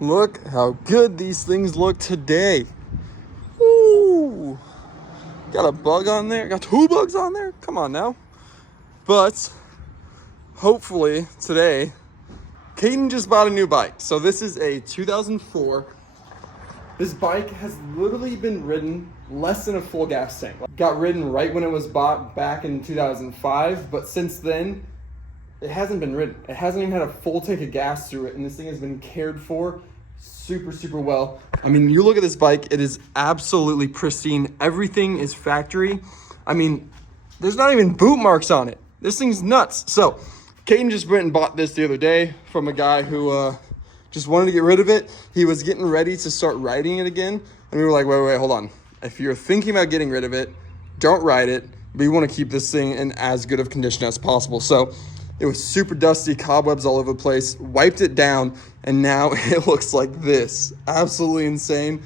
Look how good these things look today. Ooh. Got a bug on there. Got 2 bugs on there. Come on now. But hopefully today, Caden just bought a new bike. So this is a 2004. This bike has literally been ridden less than a full gas tank. Got ridden right when it was bought back in 2005, but since then, it hasn't been ridden. It hasn't even had a full tank of gas through it, and this thing has been cared for super, super well. I mean, you look at this bike, it is absolutely pristine. Everything is factory. I mean, there's not even boot marks on it. This thing's nuts. So, Caden just went and bought this the other day from a guy who just wanted to get rid of it. He was getting ready to start riding it again. And we were like, wait, hold on. If you're thinking about getting rid of it, don't ride it. But you want to keep this thing in as good of condition as possible. So it was super dusty, cobwebs all over the place, wiped it down, and now it looks like this. Absolutely insane.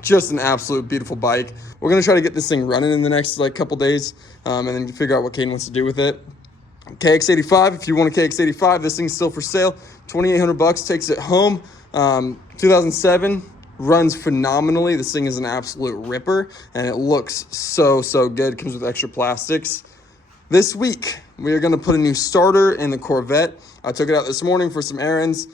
Just an absolute beautiful bike. We're going to try to get this thing running in the next couple days and then figure out what Caden wants to do with it. KX85, if you want a KX85, this thing's still for sale. $2,800, takes it home. 2007, runs phenomenally. This thing is an absolute ripper, and it looks so, so good. Comes with extra plastics. This week, we are going to put a new starter in the Corvette. I took it out this morning for some errands.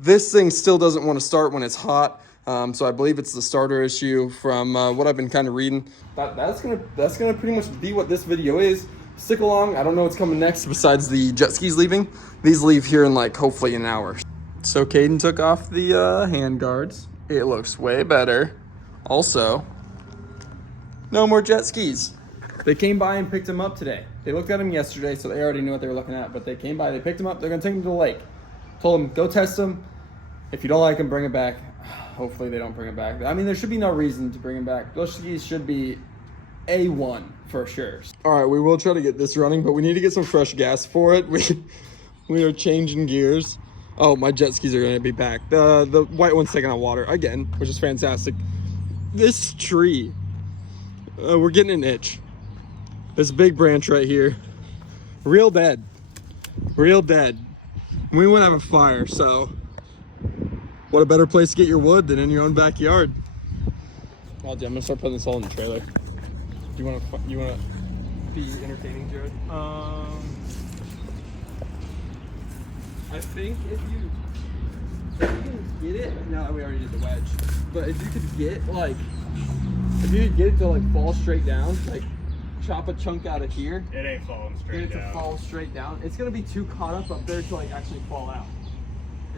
This thing still doesn't want to start when it's hot, so I believe it's the starter issue from what I've been kind of reading. That's gonna pretty much be what this video is. Stick along. I don't know what's coming next besides the jet skis leaving. These leave here in hopefully an hour. So Caden took off the hand guards. It looks way better. Also, no more jet skis. They came by and picked them up today. They looked at them yesterday, so they already knew what they were looking at, but they came by, they picked them up, they're gonna take them to the lake. Told them, go test them. If you don't like them, bring it back. Hopefully they don't bring it back. I mean, there should be no reason to bring them back. Those skis should be A1 for sure. All right, we will try to get this running, but we need to get some fresh gas for it. We are changing gears. Oh, my jet skis are gonna be back. The white one's taking on water again, which is fantastic. This tree, we're getting an itch. This big branch right here, real dead, real dead. We wouldn't have a fire, so what a better place to get your wood than in your own backyard. Oh, dude, I'm gonna start putting this all in the trailer. You wanna be entertaining, Jared? I think if you can get it, no, we already did the wedge. But if you could get it to fall straight down, chop a chunk out of here. It ain't falling straight down. To fall straight down. It's gonna be too caught up there to actually fall out.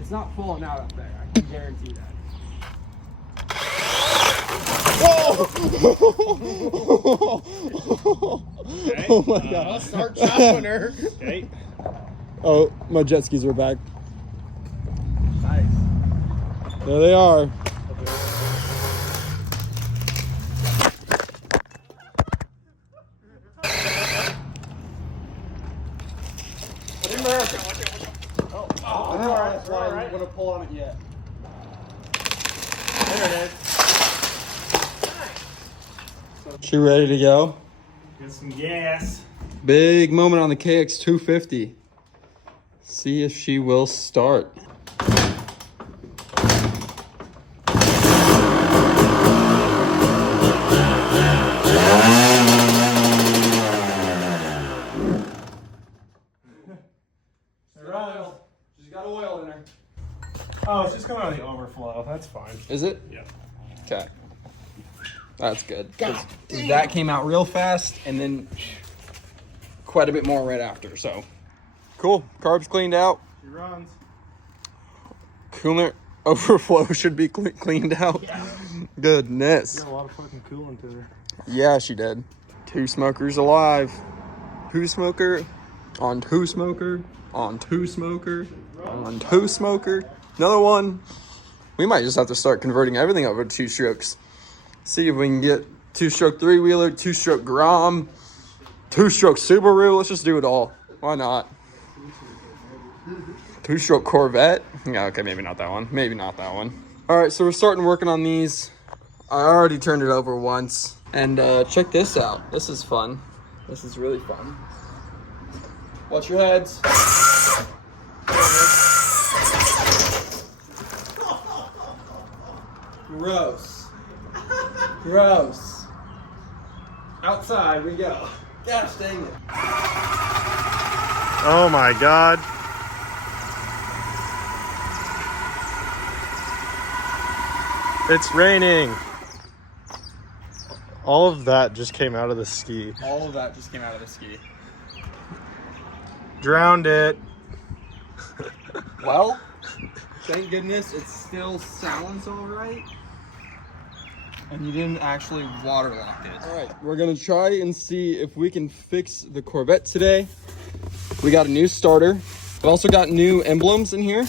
It's not falling out up there. I can guarantee that. Whoa! Okay. Oh my god! I'll start chopping her. Okay. Oh, my jet skis are back. Nice. There they are. Alright. I'm gonna pull on it yet. There it is. She ready to go? Get some gas. Big moment on the KX250. See if she will start. She's got oil in her. Oh, it's just coming out of the overflow. That's fine. Is it? Yeah. Okay. That's good. That came out real fast and then quite a bit more right after. So cool. Carbs cleaned out. She runs. Coolant overflow should be cleaned out. Yeah. Goodness. She got a lot of fucking coolant to her. Yeah, she did. 2 smokers alive. 2 smoker on 2 smoker on 2 smoker on 2 smoker. Another one. We might just have to start converting everything over to 2 strokes. See if we can get 2-stroke 3-wheeler, 2-stroke Grom, 2-stroke Subaru. Let's just do it all. Why not? 2-stroke Corvette. Yeah, okay, maybe not that one. Maybe not that one. All right, so we're starting working on these. I already turned it over once. And check this out. This is fun. This is really fun. Watch your heads. Gross. Gross. Outside we go. Gosh dang it. Oh my God. It's raining. All of that just came out of the ski. All of that just came out of the ski. Drowned it. Well, thank goodness it still sounds all right. And you didn't actually waterlock it. All right, we're gonna try and see if we can fix the Corvette today. We got a new starter. We also got new emblems in here.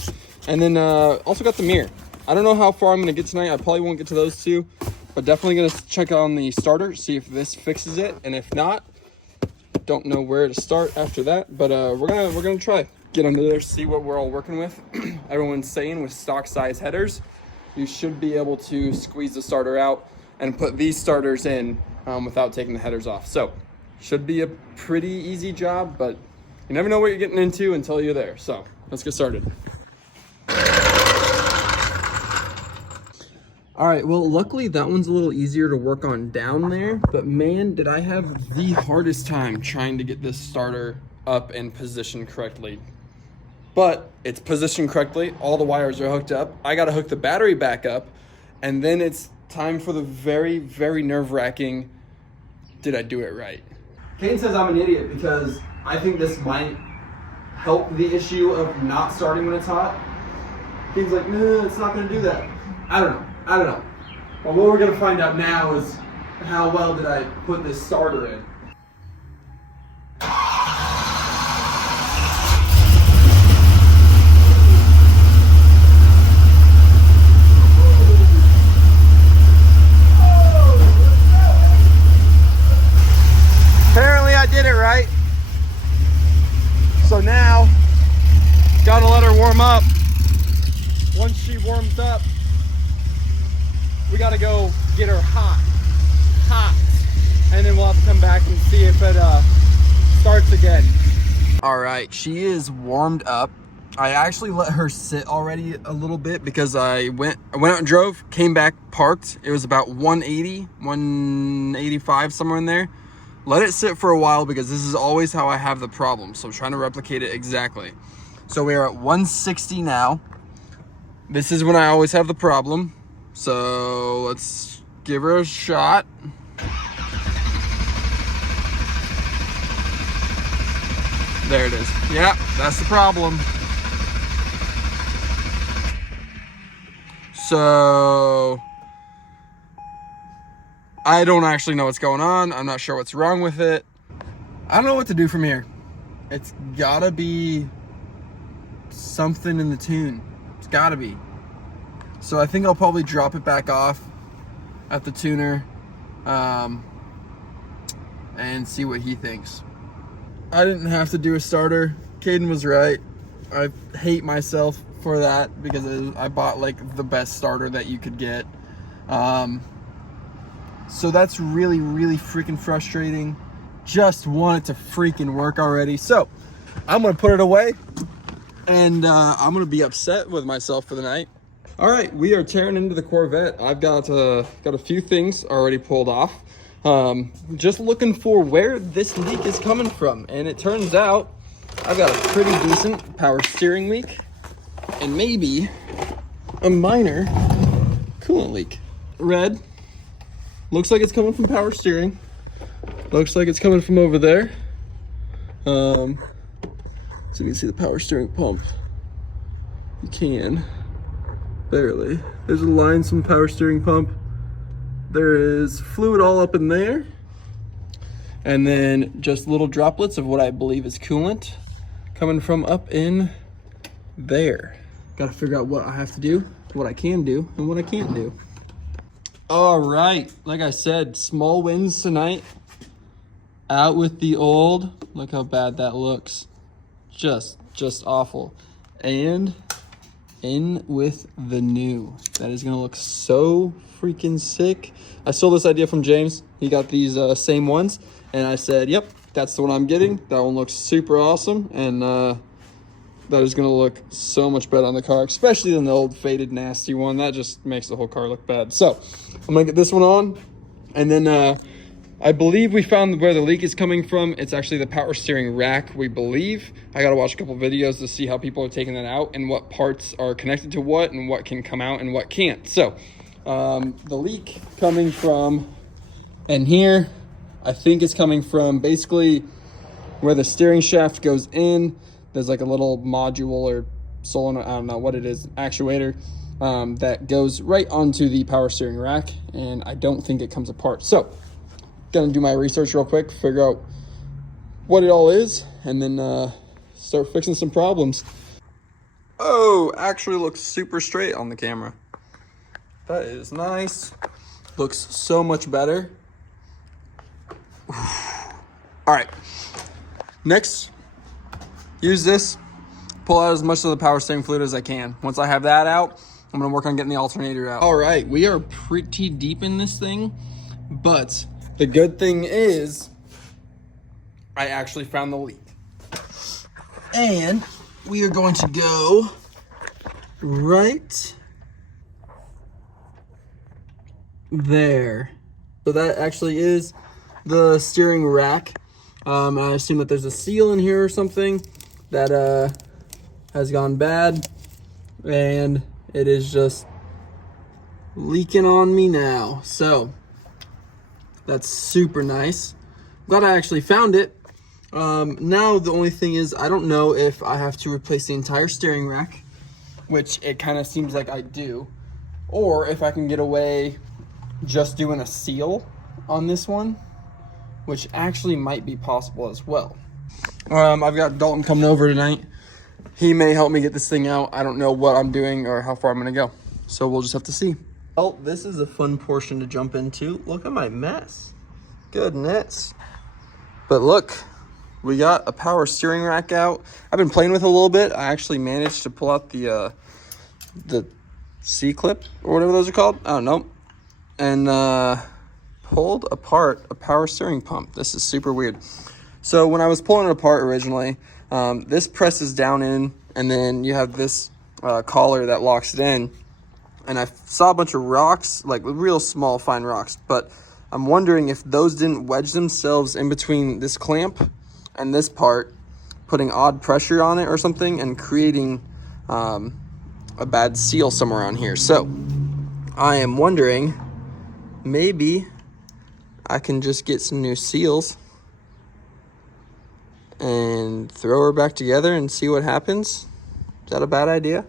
And then also got the mirror. I don't know how far I'm gonna get tonight. I probably won't get to those two, but definitely gonna check on the starter, see if this fixes it. And if not, don't know where to start after that. But we're gonna try. Get under there, see what we're all working with. Everyone's saying with stock size headers, you should be able to squeeze the starter out and put these starters in without taking the headers off. So should be a pretty easy job, but you never know what you're getting into until you're there. So let's get started. All right, well, luckily that one's a little easier to work on down there, but man, did I have the hardest time trying to get this starter up and positioned correctly. But it's positioned correctly, all the wires are hooked up. I gotta hook the battery back up, and then it's time for the very, very nerve-wracking, did I do it right? Kane says I'm an idiot because I think this might help the issue of not starting when it's hot. Kane's like, no, it's not gonna do that. I don't know. Well, what we're gonna find out now is how well did I put this starter in. Apparently I did it right. So now, gotta let her warm up. Once she warms up, we gotta go get her hot, and then we'll have to come back and see if it starts again. All right, she is warmed up. I actually let her sit already a little bit because I went out and drove, came back, parked. It was about 180, 185, somewhere in there. Let it sit for a while because this is always how I have the problem. So I'm trying to replicate it exactly. So we are at 160 now. This is when I always have the problem. So let's give her a shot. There it is. Yeah, that's the problem. So I don't actually know what's going on. I'm not sure what's wrong with it. I don't know what to do from here. It's gotta be something in the tune. It's gotta be. So I think I'll probably drop it back off at the tuner and see what he thinks. I didn't have to do a starter. Caden was right. I hate myself for that because I bought like the best starter that you could get. So that's really, really freaking frustrating. Just want it to freaking work already. So I'm gonna put it away and I'm gonna be upset with myself for the night. All right, we are tearing into the Corvette. I've got a few things already pulled off. Just looking for where this leak is coming from. And it turns out I've got a pretty decent power steering leak and maybe a minor coolant leak. Red, looks like it's coming from power steering. Looks like it's coming from over there. So you can see the power steering pump. You can. Barely. There's a line from power steering pump. There is fluid all up in there. And then just little droplets of what I believe is coolant coming from up in there. Gotta figure out what I have to do, what I can do, and what I can't do. All right, like I said, small wins tonight. Out with the old. Look how bad that looks. Just awful. And in with the new. That is gonna look so freaking sick. I stole this idea from James. He got these same ones, and I said, yep, that's the one I'm getting. That one looks super awesome, and that is gonna look so much better on the car, especially than the old faded nasty one. That just makes the whole car look bad. So I'm gonna get this one on, and then I believe we found where the leak is coming from. It's actually the power steering rack, we believe. I gotta watch a couple videos to see how people are taking that out and what parts are connected to what and what can come out and what can't. So the leak coming from, and here, I think it's coming from basically where the steering shaft goes in. There's like a little module or solenoid, I don't know what it is, actuator, that goes right onto the power steering rack, and I don't think it comes apart. So gonna do my research real quick, figure out what it all is, and then start fixing some problems. Oh, actually looks super straight on the camera. That is nice. Looks so much better. All right, next, use this, pull out as much of the power steering fluid as I can. Once I have that out, I'm gonna work on getting the alternator out. All right, we are pretty deep in this thing, but the good thing is I actually found the leak. And we are going to go right there. So that actually is the steering rack. I assume that there's a seal in here or something that has gone bad, and it is just leaking on me now. So that's super nice. Glad I actually found it. Now the only thing is, I don't know if I have to replace the entire steering rack, which it kind of seems like I do, or if I can get away just doing a seal on this one, which actually might be possible as well. I've got Dalton coming over tonight. He may help me get this thing out. I don't know what I'm doing or how far I'm gonna go, so we'll just have to see. Well, this is a fun portion to jump into. Look at my mess. Goodness. But look, we got a power steering rack out. I've been playing with it a little bit. I actually managed to pull out the C-clip or whatever those are called. I don't know. And pulled apart a power steering pump. This is super weird. So when I was pulling it apart originally, this presses down in, and then you have this collar that locks it in. And I saw a bunch of rocks, like real small, fine rocks. But I'm wondering if those didn't wedge themselves in between this clamp and this part, putting odd pressure on it or something, and creating a bad seal somewhere on here. So I am wondering, maybe I can just get some new seals and throw her back together and see what happens. Is that a bad idea?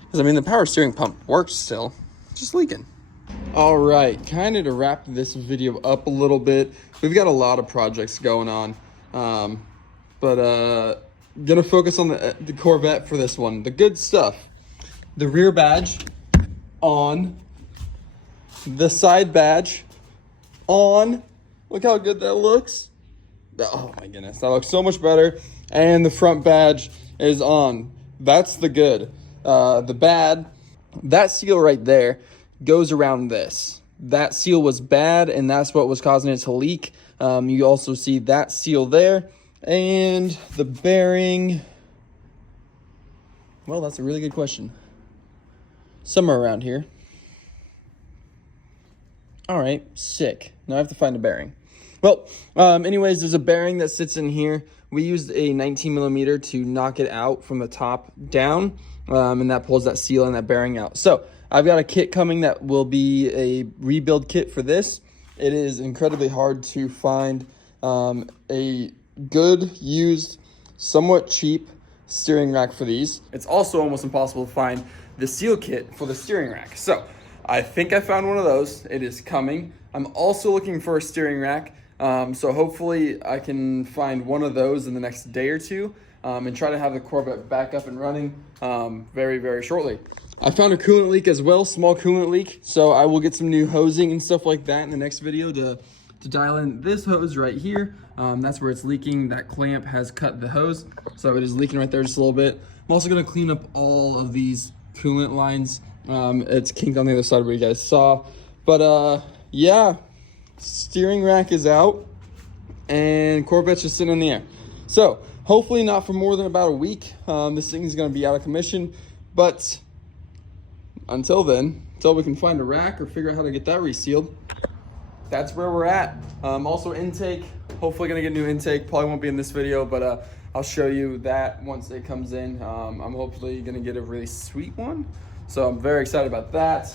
Because, I mean, the power steering pump works still, just leaking. All right, kind of to wrap this video up a little bit, we've got a lot of projects going on, but gonna focus on the Corvette for this one. The good stuff: the rear badge on, the side badge on. Look how good that looks. Oh my goodness, that looks so much better. And the front badge is on. That's the good. The bad, that seal right there goes around this. That seal was bad, and that's what was causing it to leak. You also see that seal there, and the bearing. Well, that's a really good question. Somewhere around here. All right, sick. Now I have to find a bearing. Well, anyways, there's a bearing that sits in here. We used a 19 millimeter to knock it out from the top down, and that pulls that seal and that bearing out. So I've got a kit coming that will be a rebuild kit for this. It is incredibly hard to find a good, used, somewhat cheap steering rack for these. It's also almost impossible to find the seal kit for the steering rack. So I think I found one of those. It is coming. I'm also looking for a steering rack. So hopefully I can find one of those in the next day or two, and try to have the Corvette back up and running very, very shortly. I found a coolant leak as well, small coolant leak. So I will get some new hosing and stuff like that in the next video to dial in this hose right here. That's where it's leaking. That clamp has cut the hose, so it is leaking right there just a little bit. I'm also gonna clean up all of these coolant lines. It's kinked on the other side where you guys saw. But yeah, steering rack is out and Corvette's just sitting in the air. So hopefully not for more than about a week. This thing is going to be out of commission, but until then, until we can find a rack or figure out how to get that resealed, that's where we're at. Also intake, hopefully gonna get a new intake. Probably won't be in this video, but I'll show you that once it comes in. I'm hopefully gonna get a really sweet one. So I'm very excited about that.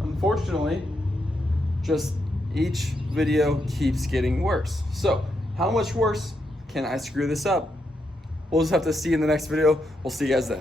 Unfortunately, just each video keeps getting worse. So how much worse can I screw this up? We'll just have to see in the next video. We'll see you guys then.